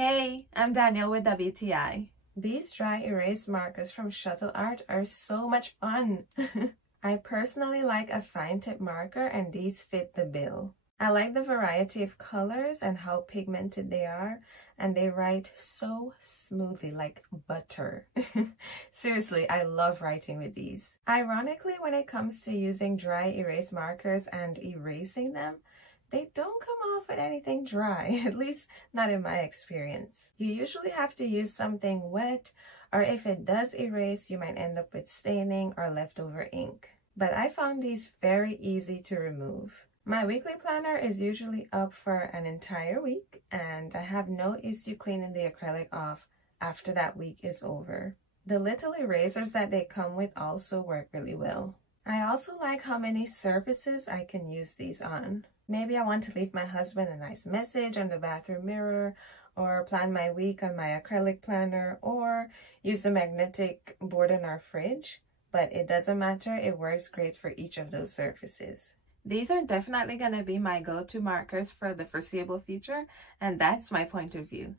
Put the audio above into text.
Hey, I'm Danielle with WTI. These dry erase markers from Shuttle Art are so much fun. I personally like a fine tip marker and these fit the bill. I like the variety of colors and how pigmented they are, and they write so smoothly like butter. Seriously, I love writing with these. Ironically, when it comes to using dry erase markers and erasing them, they don't come off with anything dry, at least not in my experience. You usually have to use something wet, or if it does erase, you might end up with staining or leftover ink. But I found these very easy to remove. My weekly planner is usually up for an entire week, and I have no issue cleaning the acrylic off after that week is over. The little erasers that they come with also work really well. I also like how many surfaces I can use these on. Maybe I want to leave my husband a nice message on the bathroom mirror, or plan my week on my acrylic planner, or use the magnetic board in our fridge. But it doesn't matter, it works great for each of those surfaces. These are definitely going to be my go-to markers for the foreseeable future, and that's my point of view.